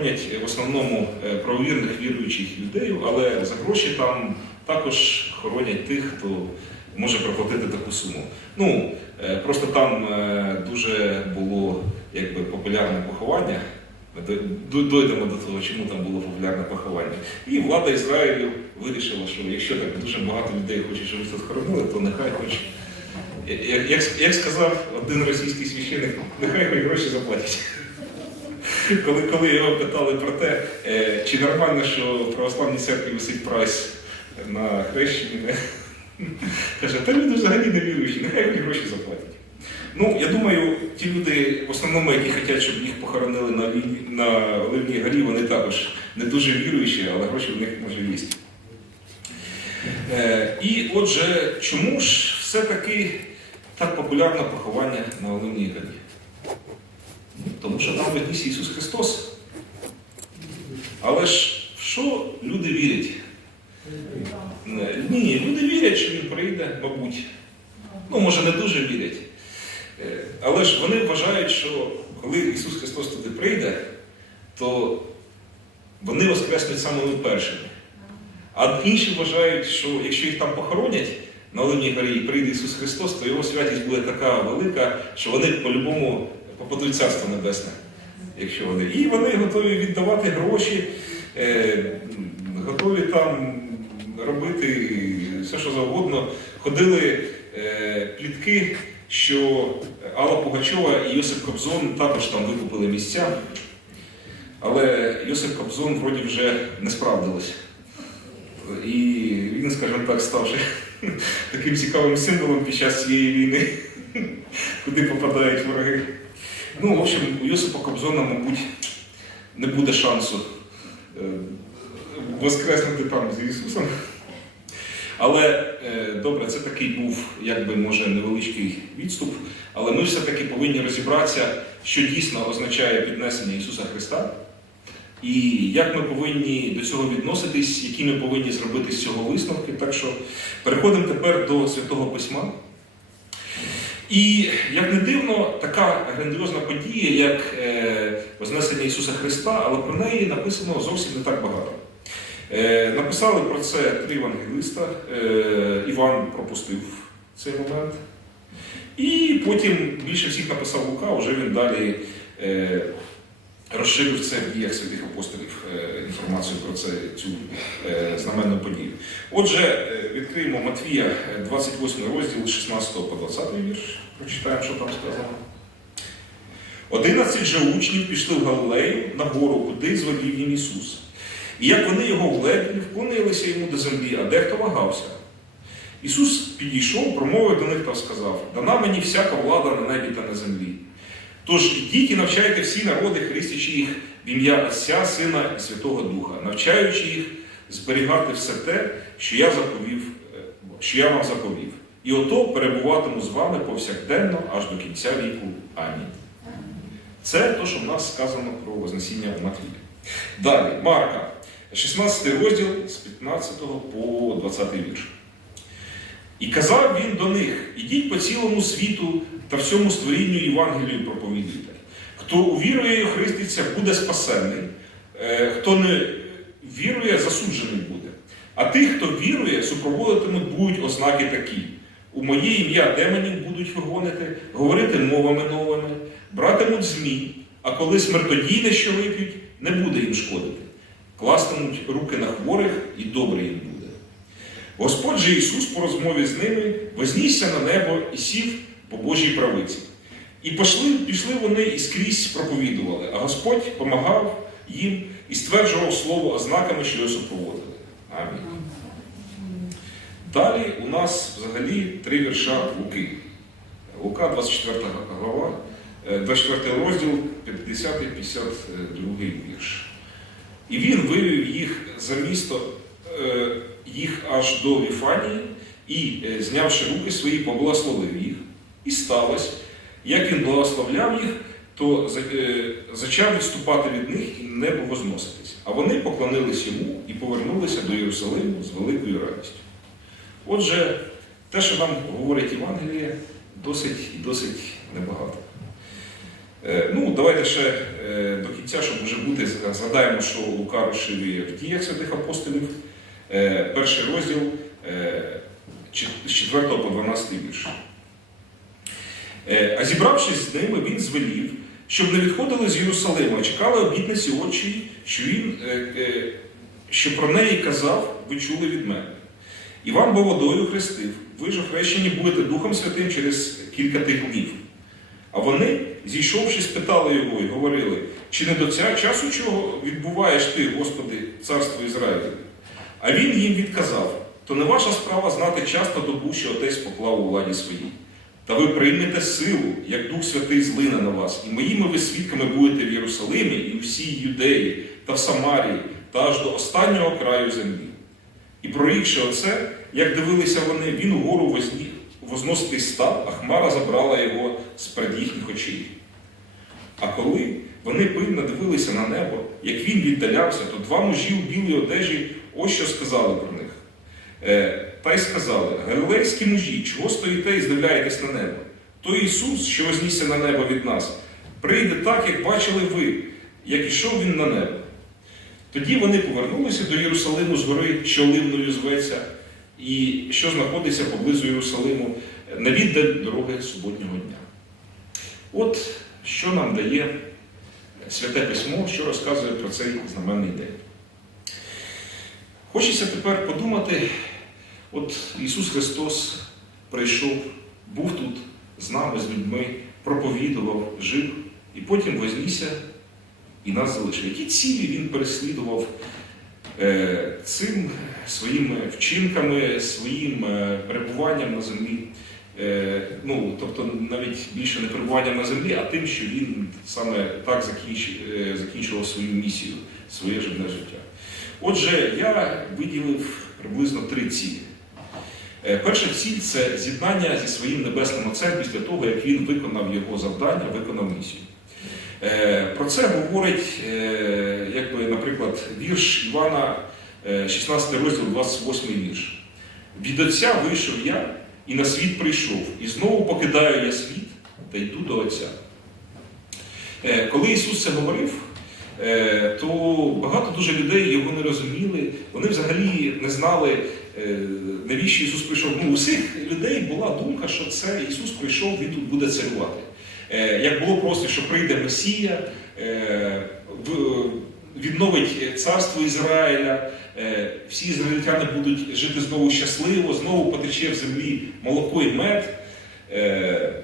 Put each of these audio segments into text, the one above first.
хоронять в основному е, правовірних віруючих людей, але за гроші там також хоронять тих, хто може проплатити таку суму. Ну, е, просто там е, дуже було якби, популярне поховання. Дойдемо до того, чому там було популярне поховання. І влада Ізраїлю вирішила, що якщо так дуже багато людей хоче, щоб їх хоронили, то нехай хоч. Як, як сказав один російський священник, нехай хоч гроші заплатять. Коли, коли його питали про те, е, чи нормально, що в православній церкві висить прайс на хрещенні, каже, та люди взагалі не віруючі, нехай хоч гроші заплатять. Ну, я думаю, ті люди, в основному, які хочуть, щоб їх похоронили на, на Оливній горі, вони також не дуже віруючі, але гроші в них може є. Е, і отже, чому ж все-таки так популярне поховання на Оливній горі? Тому що там відніс Ісус Христос. Але ж в що люди вірять? Ні, люди вірять, що Він прийде, мабуть. Ну, може, не дуже вірять. Е, Але ж вони вважають, що коли Ісус Христос туди прийде, то вони воскреснуть самими першими. А інші вважають, що якщо їх там похоронять на Оливній горі і прийде Ісус Христос, то його святість буде така велика, що вони по-любому попадуть в Царство Небесне. Якщо вони. І вони готові віддавати гроші, е, готові там робити все, що завгодно. Ходили е, плітки, що Алла Пугачова і Йосип Кобзон також там викупили місця. Але Йосип Кобзон вроді вже не справдилось. І він, скажімо так, ставши таким цікавим символом під час цієї війни, куди попадають вороги. Ну, в общем, у Йосипа Кобзона, мабуть, не буде шансу е, воскреснути там з Ісусом. Але е, добре, це такий був, якби може, невеличкий відступ. Але ми все-таки повинні розібратися, що дійсно означає піднесення Ісуса Христа. І як ми повинні до цього відноситись, які ми повинні зробити з цього висновки. Так що переходимо тепер до Святого Письма. І як не дивно, така грандіозна подія, як е, Вознесення Ісуса Христа, але про неї написано зовсім не так багато. Е, написали про це три евангелиста. Е, Іван пропустив цей момент. І потім більше всіх написав Лука, вже він далі розширив це в діях святих апостолів е, інформацію про це, цю е, знаменну подію. Отже, е, відкриємо Матвія е, 28 розділ 16 по 20 вірш. Прочитаємо, що там сказано. Одинадцять же учнів пішли в Галилею на гору, куди звелів їм Ісус. І як вони його вгледіли, вклонилися йому до землі, а дехто вагався. Ісус підійшов, промовив до них та сказав: Дана мені всяка влада на небі та на землі. Тож ідіть і навчайте всі народи, хрестячи їх в ім'я Отця, Сина і Святого Духа, навчаючи їх зберігати все те, що я заповів, е, що я вам заповів. І ото перебуватиму з вами повсякденно аж до кінця віку. Амінь. Це те, що в нас сказано про Вознесіння Матвія. Далі, Марка, 16 розділ з 15 по 20 вірш. І казав він до них: ідіть по цілому світу та всьому створінню Євангелію проповідуйте. Хто увірує і хреститься, буде спасенний, Е, хто не вірує, засуджений буде. А тих, хто вірує, супроводитимуть будуть ознаки такі. У моє ім'я демонів будуть вигонити, говорити мовами новими, братимуть змій, а коли смертодійне, що вип'ють, не буде їм шкодити. Кластимуть руки на хворих, і добре їм буде. Господь же Ісус по розмові з ними вознісся на небо і сів по Божій правиці. І пішли, пішли вони і скрізь проповідували, а Господь помагав їм і стверджував слово ознаками, що його супроводили. Амінь. Далі у нас взагалі три вірша Луки. Лука, 24 глава, е, 24 розділ, 50-52 вірш. І він вивів їх за місто е, їх аж до Віфанії і, е, знявши руки свої, поблагословив їх. І сталося, як він благословляв їх, то е, зачав відступати від них і на небо возноситись. А вони поклонились йому і повернулися до Єрусалиму з великою радістю. Отже, те, що нам говорить Євангеліє, досить і досить небагато. Е, Ну, давайте ще е, до кінця, щоб вже бути, згадаємо, що Лука розширює в діях святих апостолів, перший розділ з 4 по 12 вірш. Е, А зібравшись з ними, він звелів, щоб не відходили з Єрусалима, чекали обітниці очі, що він е, е, що про неї казав, ви чули від мене. Іван водою хрестив, ви ж хрещені будете Духом Святим через кілька тих днів. А вони, зійшовши, спитали його і говорили, чи не до цього часу чого відбуваєш ти, Господи, царство Ізраїлю? А він їм відказав: то не ваша справа знати час та добу, що отець поклав у владі своїй. Та ви приймете силу, як Дух Святий злине на вас, і моїми ви свідками будете в Єрусалимі і всій Юдеї та в Самарії, та аж до останнього краю землі. І прорікши оце, як дивилися вони, він угору возні, возноситись став, а хмара забрала його з перед їхніх очей. А коли вони пильно дивилися на небо, як він віддалявся, то два мужі у білій одежі ось що сказали про них. Та й сказали: Галилейські мужі, чого стоїте і здивляєтесь на небо? Той Ісус, що вознісся на небо від нас, прийде так, як бачили ви, як ішов він на небо. Тоді вони повернулися до Єрусалиму з гори, що Оливною зветься, і що знаходиться поблизу Єрусалиму, на віддаль дороги суботнього дня. От що нам дає Святе Письмо, що розказує про цей знаменний день. Хочеться тепер подумати, от Ісус Христос прийшов, був тут з нами, з людьми, проповідував, жив, і потім вознісся і нас залишив. Які цілі він переслідував е, цим своїми вчинками, своїм е, перебуванням на землі? Е, ну, тобто навіть більше не перебуванням на землі, а тим, що він саме так закінчував свою місію, своє живне життя. Отже, я виділив приблизно три цілі. Е, Перша ціль це з'єднання зі своїм небесним Отцем після того, як він виконав його завдання, виконав місію. Е, Про це говорить, е, якби, наприклад, вірш Івана, е, 16 розділ, 28 вірш. Від Отця вийшов я і на світ прийшов, і знову покидаю я світ та йду до Отця. Коли Ісус це говорив, то багато дуже людей його не розуміли, вони взагалі не знали, навіщо Ісус прийшов. Ну, у всіх людей була думка, що це Ісус прийшов, Він тут буде царювати. Е, Як було просто, що прийде Месія, е, відновить царство Ізраїля, е, всі ізраїльтяни будуть жити знову щасливо, знову потече в землі молоко і мед. Е,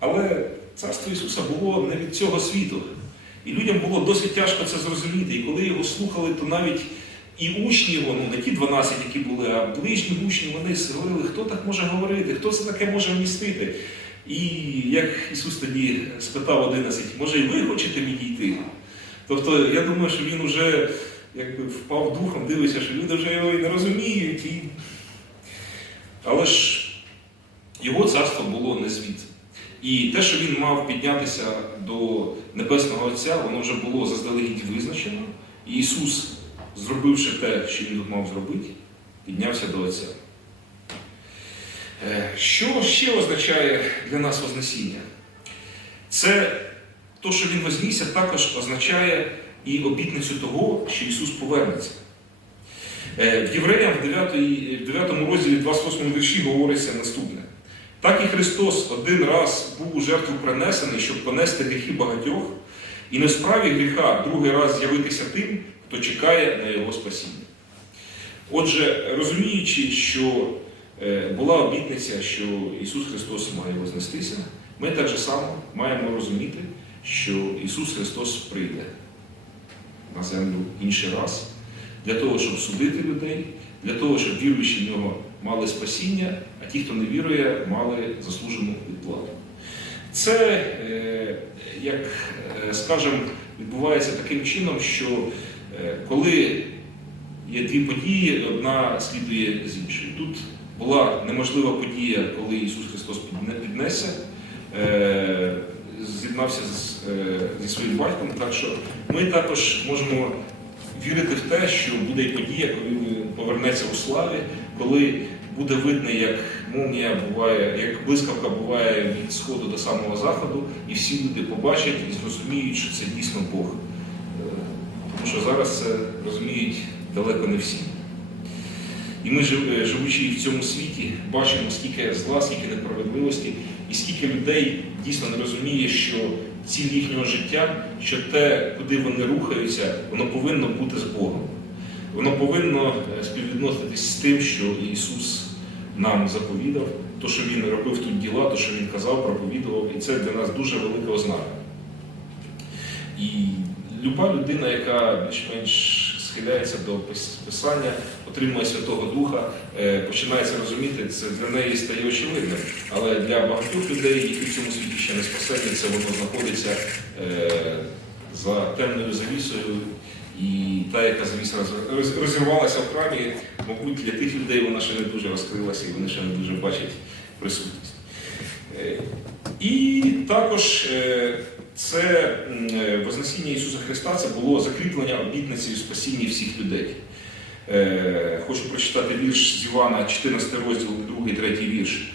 Але царство Ісуса було не від цього світу. І людям було досить тяжко це зрозуміти. І коли його слухали, то навіть і учні ну не ті 12, які були, а ближні учні, вони говорили, хто так може говорити, хто це таке може вмістити. І як Ісус тоді спитав 11, може і ви хочете відійти? Тобто я думаю, що він вже якби впав духом, дивиться, що люди вже його і не розуміють. І... Але ж його царство було не звідси. І те, що він мав піднятися до Небесного Отця, воно вже було заздалегідь визначено. І Ісус, зробивши те, що він мав зробити, піднявся до Отця. Е, Що ще означає для нас Вознесіння? Це то, що Він вознісся, також означає і обітницю того, що Ісус повернеться. Е, В Євреям в 9, в 9 розділі 28 вірші говориться наступне. Так і Христос один раз був у жертву принесений, щоб понести гріхи багатьох, і не справі гріха другий раз з'явитися тим, хто чекає на Його спасіння. Отже, розуміючи, що е, була обітниця, що Ісус Христос має вознестися, ми так же само маємо розуміти, що Ісус Христос прийде на землю інший раз для того, щоб судити людей, для того, щоб віруючі в нього мали спасіння, а ті, хто не вірує, мали заслужену відплату. Це, е, як е, скажемо, відбувається таким чином, що коли є дві події, одна слідує з іншою. Тут була неможлива подія, коли Ісус Христос піднесся, е, з'єднався е, зі своїм батьком. Так що ми також можемо вірити в те, що буде подія, коли він повернеться у славі, коли буде видно, як молнія буває, як блискавка буває від сходу до самого заходу, і всі люди побачать і зрозуміють, що це дійсно Бог. Тому що зараз це розуміють далеко не всі. І ми, е, живучи в цьому світі, бачимо, скільки зла, скільки несправедливості, і скільки людей дійсно не розуміє, що ціль їхнього життя, що те, куди вони рухаються, воно повинно бути з Богом. Воно повинно е, співвідноситись з тим, що Ісус нам заповідав, то, що Він робив тут діла, то, що Він казав, проповідував, і це для нас дуже велика ознака. І люба людина, яка більш-менш схиляється до писання, отримує Святого Духа, е, починає це розуміти, це для неї стає очевидним. Але для багатьох людей, які в цьому світі ще не спасені, це воно знаходиться е, за темною завісою. І та, яка завіса роз- роз- розірвалася в храмі, мабуть, для тих людей вона ще не дуже розкрилася і вони ще не дуже бачать присутність. Е, І також це е, Вознесіння Ісуса Христа це було закріплення обітниці у спасінні всіх людей. Е, Хочу прочитати вірш з Івана, 14 розділ, 2, 3 вірш.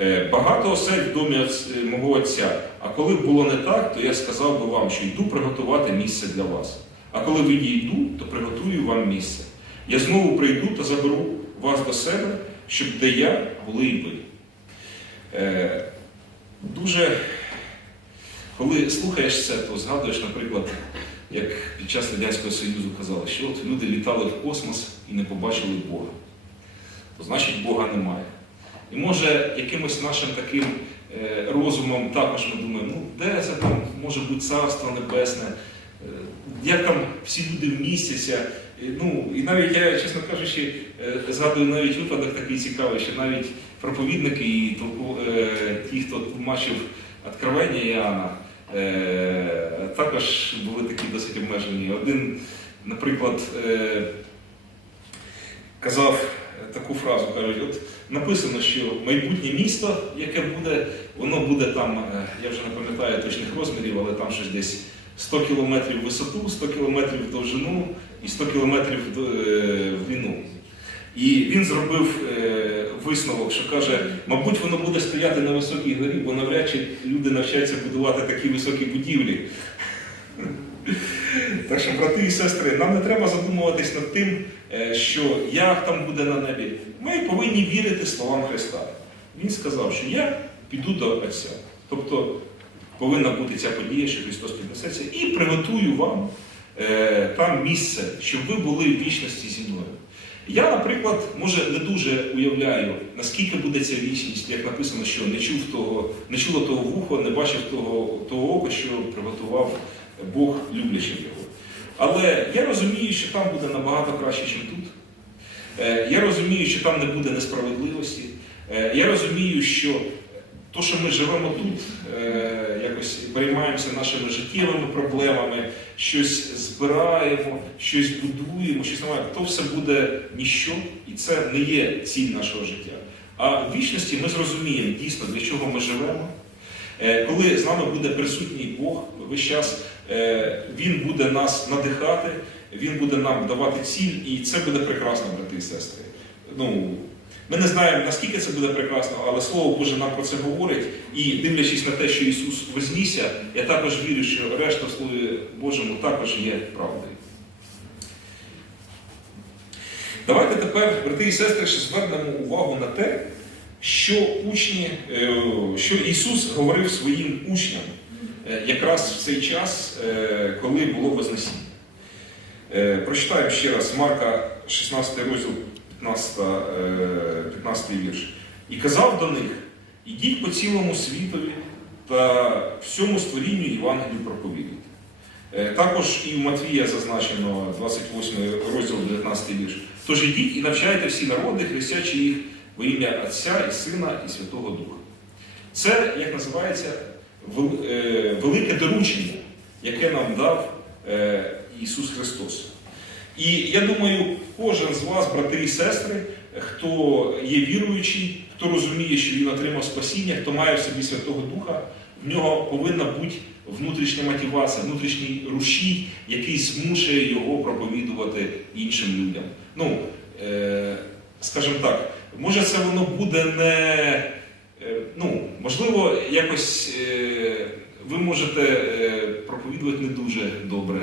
Е, Багато осель в домі мого Отця, а коли б було не так, то я сказав би вам, що йду приготувати місце для вас. А коли відійду, то приготую вам місце. Я знову прийду та заберу вас до себе, щоб де я були і ви. Дуже, коли слухаєш це, то згадуєш, наприклад, як під час Радянського Союзу казали, що от люди літали в космос і не побачили Бога. То значить Бога немає. І може якимось нашим таким е, розумом також ми думаємо, ну де це там може бути царство небесне, е, як там всі люди вмістяться. Ну, і навіть я, чесно кажучи, е, згадую навіть випадок такий цікавий, що навіть проповідники і ті, хто тлумачив Откровення Іоанна, також були такі досить обмежені. Один, наприклад, е, казав таку фразу, кажуть, от написано, що майбутнє місто, яке буде, воно буде там, е, я вже не пам'ятаю точних розмірів, але там щось десь 100 кілометрів в висоту, 100 кілометрів довжину і 100 кілометрів е, в длину. І він зробив е, висновок, що каже, мабуть, воно буде стояти на високій горі, бо навряд чи люди навчаються будувати такі високі будівлі. Так що, брати і сестри, нам не треба задумуватись над тим, е, що як там буде на небі. Ми повинні вірити словам Христа. Він сказав, що я піду до Отця. Тобто повинна бути ця подія, що Христос піднесеться, і приготую вам там місце, щоб ви були в вічності зі мною. Я, наприклад, може не дуже уявляю, наскільки буде ця вічність, як написано, що не чув того, не чуло того вухо, не бачив того, того ока, що приготував Бог люблячих його. Але я розумію, що там буде набагато краще, ніж тут. Е, Я розумію, що там не буде несправедливості. Е, Я розумію, що то, що ми живемо тут, е, якось переймаємося нашими життєвими проблемами, щось збираємо, щось будуємо, щось маємо, то все буде ніщо, і це не є ціль нашого життя. А в вічності ми зрозуміємо дійсно, для чого ми живемо. Е, Коли з нами буде присутній Бог, весь час е, Він буде нас надихати, Він буде нам давати ціль, і це буде прекрасно, брати і сестри. Ну, ми не знаємо, наскільки це буде прекрасно, але Слово Боже нам про це говорить. І дивлячись на те, що Ісус вознісся, я також вірю, що решта в Слові Божому також є правдою. Давайте тепер, брати і сестри, ще звернемо увагу на те, що учні, е, що Ісус говорив своїм учням е, якраз в цей час, е, коли було Вознесіння. Прочитаємо ще раз Марка 16 розділ 15, е, 15 вірш. І казав до них: ідіть по цілому світові та всьому створінню Євангелію проповідуйте. Е, Також і в Матвія зазначено 28 розділ 19 вірш. Тож ідіть і навчайте всі народи, хрестячи їх во ім'я Отця і Сина і Святого Духа. Це, як називається, е, велике доручення, яке нам дав Ісус Христос. І я думаю, кожен з вас, брати і сестри, хто є віруючий, хто розуміє, що він отримав спасіння, хто має в собі Святого Духа, в нього повинна бути внутрішня мотивація, внутрішній рушій, який змушує його проповідувати іншим людям. Ну, е, скажімо так, може це воно буде не. е, Ну, можливо, якось е, ви можете проповідувати не дуже добре.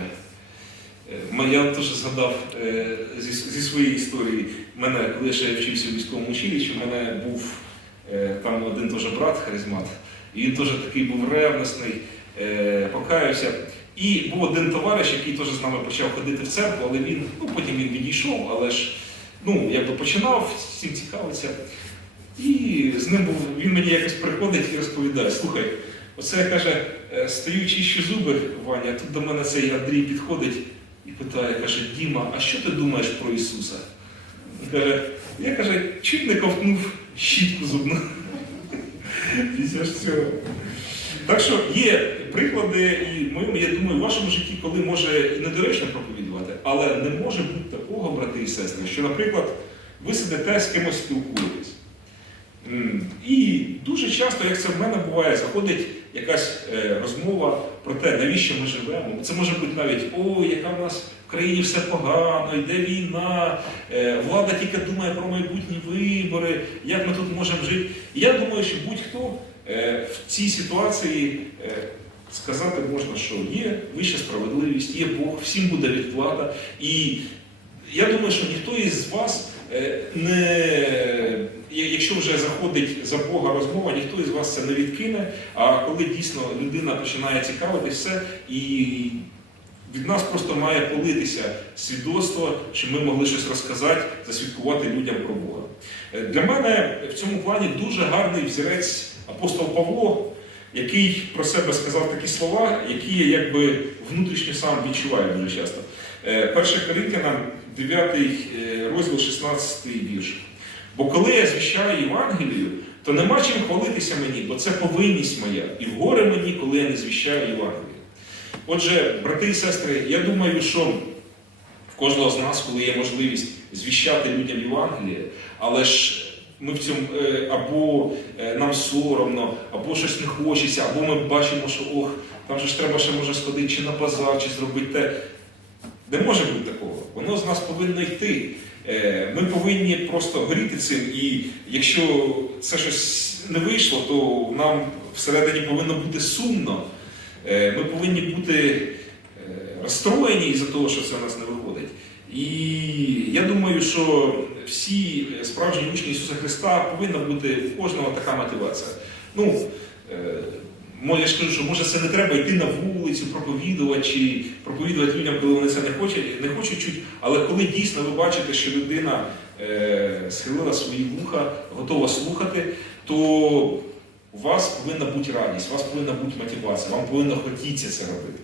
Е, Я теж згадав е, зі, своєї історії. Мене, коли я ще вчився в військовому училищі, в мене був е, там один теж брат харизмат, і він теж такий був ревностний, покаявся. І був один товариш, який теж з нами почав ходити в церкву, але він, ну потім він відійшов, але ж ну, якби починав, всім цікавиться. І з ним був, він мені якось приходить і розповідає: слухай, оце каже, е, стою чищу зуби, Ваня, тут до мене цей Андрій підходить і питає, каже, Діма, а що ти думаєш про Ісуса? Він каже, я каже, чуть не ковтнув щітку зубну. Після ж цього. Так що є приклади, і моєму, я думаю, в вашому житті, коли може і недоречно проповідувати, але не може бути такого, брати і сестри, що, наприклад, ви сидите з кимось спілкуєтесь. І дуже часто, як це в мене буває, заходить якась е, розмова про те, навіщо ми живемо. Це може бути навіть ой, яка в нас в країні все погано, йде війна, е, влада тільки думає про майбутні вибори, як ми тут можемо жити. Я думаю, що будь-хто е, в цій ситуації сказати можна, що є вища справедливість, є Бог, всім буде відплата. І я думаю, що ніхто із вас не, якщо вже заходить за Бога розмова, ніхто із вас це не відкине. А коли дійсно людина починає цікавитись все, і від нас просто має политися свідоцтво, що ми могли щось розказати, засвідкувати людям про Бога. Е, Для мене в цьому плані дуже гарний взірець апостол Павло, який про себе сказав такі слова, які я якби внутрішньо сам відчуваю дуже часто. Е, 1 Коринтянам 9 е, розділ 16 вірш. Бо коли я звіщаю Євангелію, то нема чим хвалитися мені, бо це повинність моя, і горе мені, коли я не звіщаю Євангелію. Отже, брати і сестри, я думаю, що в кожного з нас, коли є можливість звіщати людям Євангеліє, але ж ми в цьому е, або е, нам соромно, або щось не хочеться, або ми бачимо, що ох, там же ж треба ще може сходити чи на базар, чи зробити те. Не може бути такого. Воно з нас повинно йти. Е, Ми повинні просто горіти цим, і якщо це щось не вийшло, то нам всередині повинно бути сумно. Е, Ми повинні бути е, розстроєні із-за того, що це в нас не виходить. І я думаю, що всі справжні учні Ісуса Христа повинна бути у кожного така мотивація. Ну, я ж кажу, що може це не треба йти на вулицю, проповідувати чи проповідувати людям, коли вони це не хочуть, не хочуть чути, але коли дійсно ви бачите, що людина е, схилила свої вуха, готова слухати, то у вас повинна бути радість, у вас повинна бути мотивація, вам повинно хотітися це робити.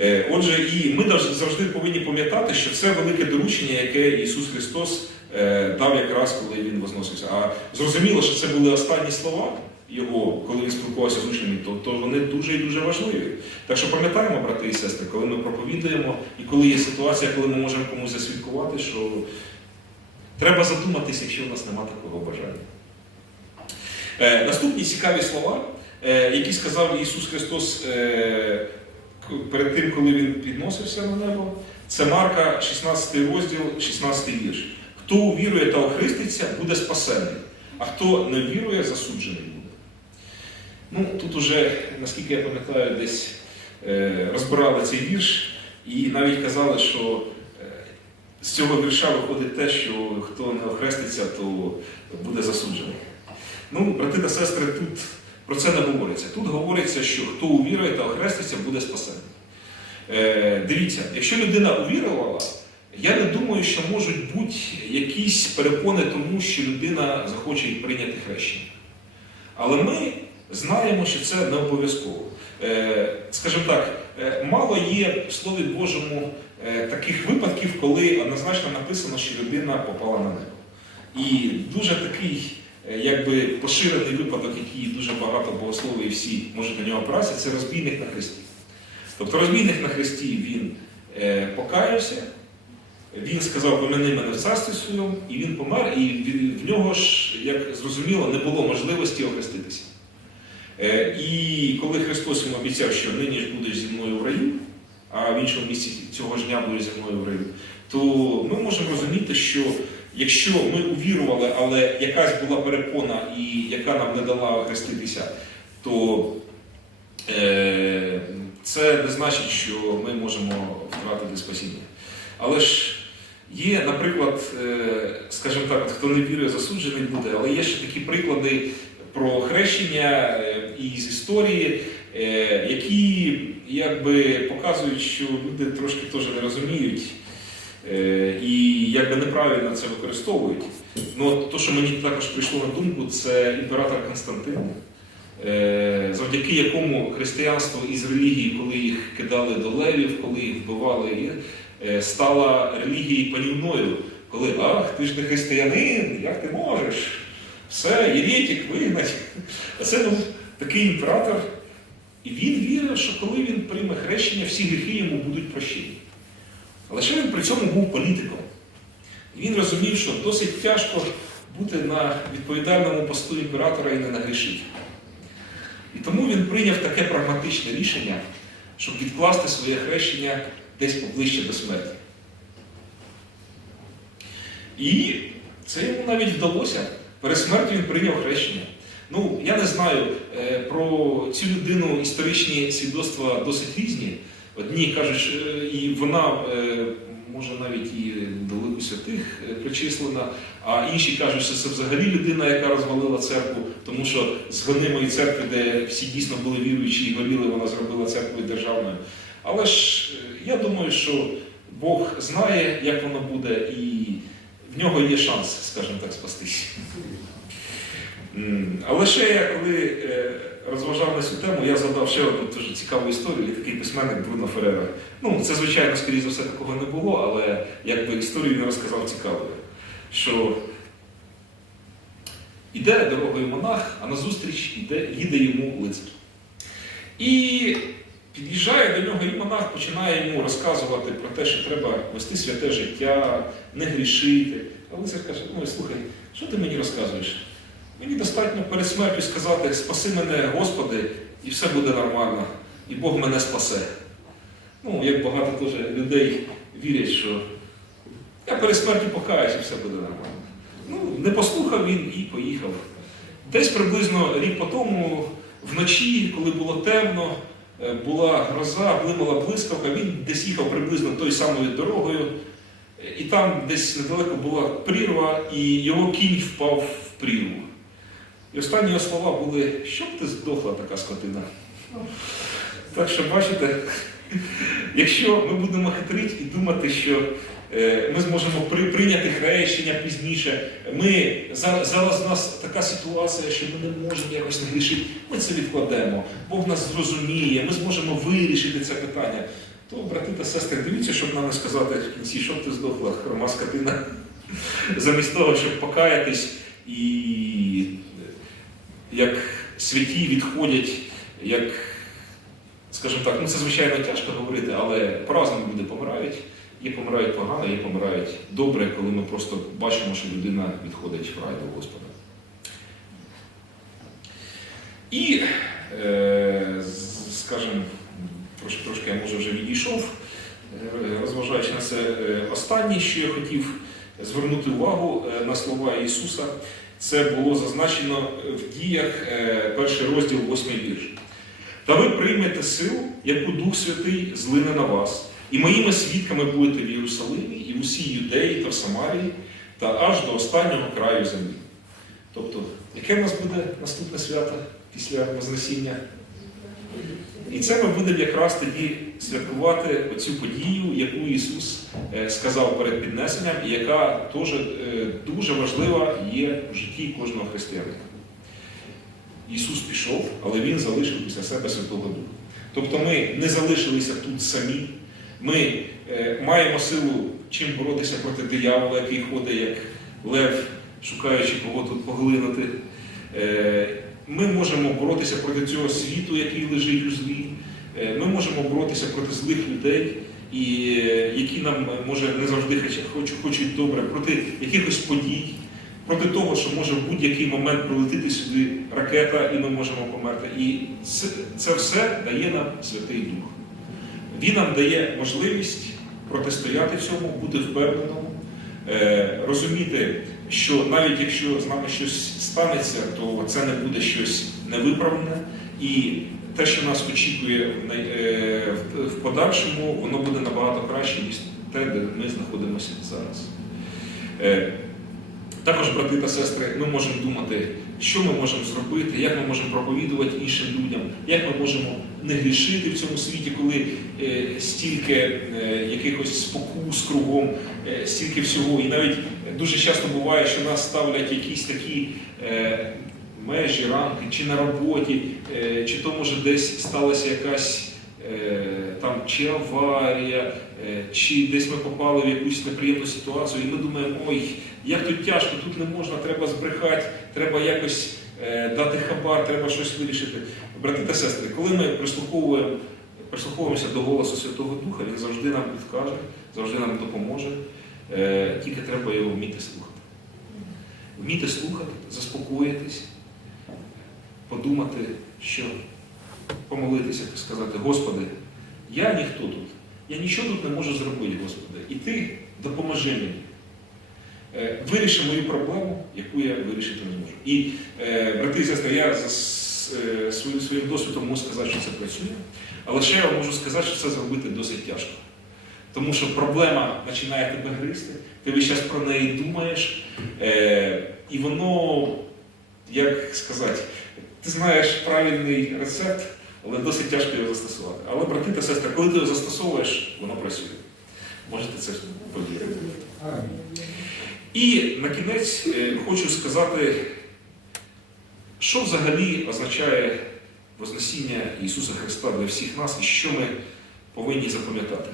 Е, Отже, і ми завжди повинні пам'ятати, що це велике доручення, яке Ісус Христос е, дав якраз, коли Він возносився. А зрозуміло, що це були останні слова Його, коли він спілкувався з учнями, то, то вони дуже і дуже важливі. Так що пам'ятаємо, брати і сестри, коли ми проповідуємо, і коли є ситуація, коли ми можемо комусь засвідкувати, що треба задуматися, якщо в нас немає такого бажання. Е, наступні цікаві слова, е, які сказав Ісус Христос е, перед тим, коли Він підносився на небо, це Марка, 16 розділ, 16 вірш. Хто увірує та охриститься, буде спасений, а хто не вірує, засуджений. Ну, тут уже, наскільки я пам'ятаю, десь е, розбирали цей вірш і навіть казали, що е, з цього вірша виходить те, що хто не охреститься, то буде засуджений. Ну, брати та сестри, тут про це не говориться. Тут говориться, що хто увірує та охреститься, буде спасений. Е, дивіться, якщо людина увірувала, я не думаю, що можуть бути якісь перепони тому, що людина захоче прийняти хрещення. Але ми знаємо, що це не обов'язково. Е, скажімо так, е, мало є в Слові Божому е, таких випадків, коли однозначно написано, що людина попала на небо. І дуже такий якби поширений випадок, який дуже багато богословів і всі можуть на нього опиратися, це розбійник на хресті. Тобто розбійник на хресті він покаявся, він сказав, помяни мене в царстві своєму, і він помер, і в нього ж, як зрозуміло, не було можливості охреститися. Е, І коли Христос йому обіцяв, що нині ж будеш зі мною в раю, а в іншому місці цього ж дня будеш зі мною в раю, то ми можемо розуміти, що якщо ми увірували, але якась була перепона, і яка нам не дала хреститися, то е, це не значить, що ми можемо втратити спасіння. Але ж є, наприклад, е, скажімо так, хто не вірує, засуджений буде, але є ще такі приклади про хрещення е, із історії, е, які якби показують, що люди трошки теж не розуміють е, і якби неправильно це використовують. Ну, то, що мені також прийшло на думку, це імператор Константин, е, завдяки якому християнство із релігії, коли їх кидали до левів, коли їх вбивали, і, стала релігією панівною, коли ах, ти ж не християнин, як ти можеш? Все, єретик вигнать. А це був такий імператор. І він вірив, що коли він прийме хрещення, всі гріхи йому будуть прощені. Але ще він при цьому був політиком. І він розумів, що досить тяжко бути на відповідальному посту імператора і не нагрішити. І тому він прийняв таке прагматичне рішення, щоб відкласти своє хрещення десь поближче до смерті. І це йому навіть вдалося. Перед смертю він прийняв хрещення. Ну, я не знаю, е, про цю людину історичні свідоцтва досить різні. Одні кажуть, е, і вона е, може навіть і до лику святих причислена, а інші кажуть, що це взагалі людина, яка розвалила церкву, тому що з гонимої церкви, де всі дійсно були віруючі і горіли, вона зробила церквою державною. Але ж я думаю, що Бог знає, як воно буде, і в нього є шанс, скажімо так, спастись. Але ще я коли е, розважав на цю тему, я згадав ще одну дуже цікаву історію, є такий письменник Бруно Ферера. Ну, це, звичайно, скоріше за все, такого не було, але якби історію він розказав цікавою. Що іде дорогою монах, а назустріч іде, їде йому лицар. І під'їжджає до нього і монах починає йому розказувати про те, що треба вести святе життя, не грішити. А лицар каже, ну слухай, що ти мені розказуєш? Мені достатньо перед смертю сказати спаси мене, Господи, і все буде нормально, і Бог мене спасе. Ну, як багато теж людей вірять, що я перед смертю покаюсь, і все буде нормально. Ну, не послухав він і поїхав. Десь приблизно рік по тому, вночі, коли було темно, е, була гроза, блимала блискавка, він десь їхав приблизно тою самою дорогою, і там десь недалеко була прірва, і його кінь впав в прірву. І останні його слова були, щоб ти здохла така скотина. Так що бачите, якщо ми будемо хитрити і думати, що е, ми зможемо прийняти хрещення пізніше, ми зараз, у нас така ситуація, що ми не можемо якось не грішити, ми це відкладемо, Бог нас зрозуміє, ми зможемо вирішити це питання. То, брати та сестри, дивіться, щоб нам не сказати в кінці, щоб ти здохла, хрома скотина, замість того, щоб покаятись і як святі відходять, як, скажімо так, ну це звичайно тяжко говорити, але по-разному люди помирають. Є помирають погано, є помирають добре, коли ми просто бачимо, що людина відходить в рай до Господа. І, е, скажімо, трошки, я може вже відійшов, е, розважаючи на це, е, останнє, що я хотів звернути увагу на слова Ісуса, це було зазначено в діях, е, перший розділ, восьмий вірш. Та ви приймете силу, яку Дух Святий злине на вас, і моїми свідками будете в Єрусалимі, і в усій Юдеї та в Самарії, та аж до останнього краю землі. Тобто, яке в нас буде наступне свято після Вознесіння? І це ми будемо якраз тоді святкувати оцю подію, яку Ісус е, сказав перед піднесенням, і яка теж е, дуже важлива є в житті кожного християнина. Ісус пішов, але Він залишив після себе Святого Духа. Тобто ми не залишилися тут самі. Ми е, маємо силу чим боротися проти диявола, який ходить як лев, шукаючи кого тут поглинути. Ми можемо боротися проти цього світу, який лежить у злі. Е, Ми можемо боротися проти злих людей, е, які нам е, може не завжди хоч- хоч- хочуть добре, проти якихось подій, проти того, що може в будь-який момент прилетіти сюди ракета, і ми можемо померти. І це, це все дає нам Святий Дух. Він нам дає можливість протистояти цьому, бути впевненому, е, розуміти, що навіть якщо з нами щось станеться, то це не буде щось невиправне, і те, що нас очікує в е, подальшому, воно буде набагато краще, ніж те, де ми знаходимося зараз. Е, Також, брати та сестри, ми можемо думати, що ми можемо зробити, як ми можемо проповідувати іншим людям, як ми можемо не грішити в цьому світі, коли е, стільки е, якихось спокус кругом, е, стільки всього. І навіть дуже часто буває, що нас ставлять якісь такі е, межі, рамки, чи на роботі, е, чи то може десь сталася якась. е, Там чи аварія, е, чи десь ми попали в якусь неприємну ситуацію, і ми думаємо, ой, як тут тяжко, тут не можна, треба збрехати, треба якось е, дати хабар, треба щось вирішити. Брати та сестри, коли ми прислуховуємо, прислуховуємося до голосу Святого Духа, він завжди нам підкаже, завжди нам допоможе. Е, тільки треба його вміти слухати. Вміти слухати, заспокоїтись, подумати, що помолитися сказати, Господи, я ніхто тут, я нічого тут не можу зробити, Господи, і Ти допоможи мені. Е, Виріши мою проблему, яку я вирішити не можу. І, е, брати і сестри, я е, своїм, досвідом можу сказати, що це працює, але ще я можу сказати, що це зробити досить тяжко. Тому що проблема починає тебе гризти, ти весь час про неї думаєш, і воно, як сказати, ти знаєш правильний рецепт, але досить тяжко його застосувати. Але, брати та сестри, коли ти його застосовуєш, воно працює. Можете це повірити. І на кінець е, хочу сказати, що взагалі означає Вознесіння Ісуса Христа для всіх нас і що ми повинні запам'ятати.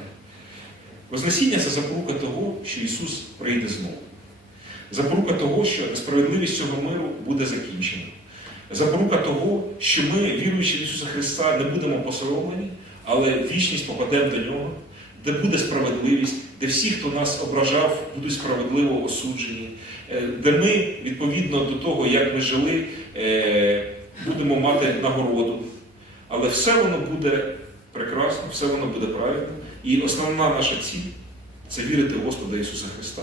Вознесіння це запорука того, що Ісус прийде знову. Запорука того, що несправедливість цього миру буде закінчена. Запорука того, що ми, віруючи в Ісуса Христа, не будемо посоромлені, але вічність попадемо до Нього, де буде справедливість, де всі, хто нас ображав, будуть справедливо осуджені, е, де ми, відповідно до того, як ми жили, е, будемо мати нагороду. Але все воно буде прекрасно, все воно буде правильно. І основна наша ціль це вірити в Господа Ісуса Христа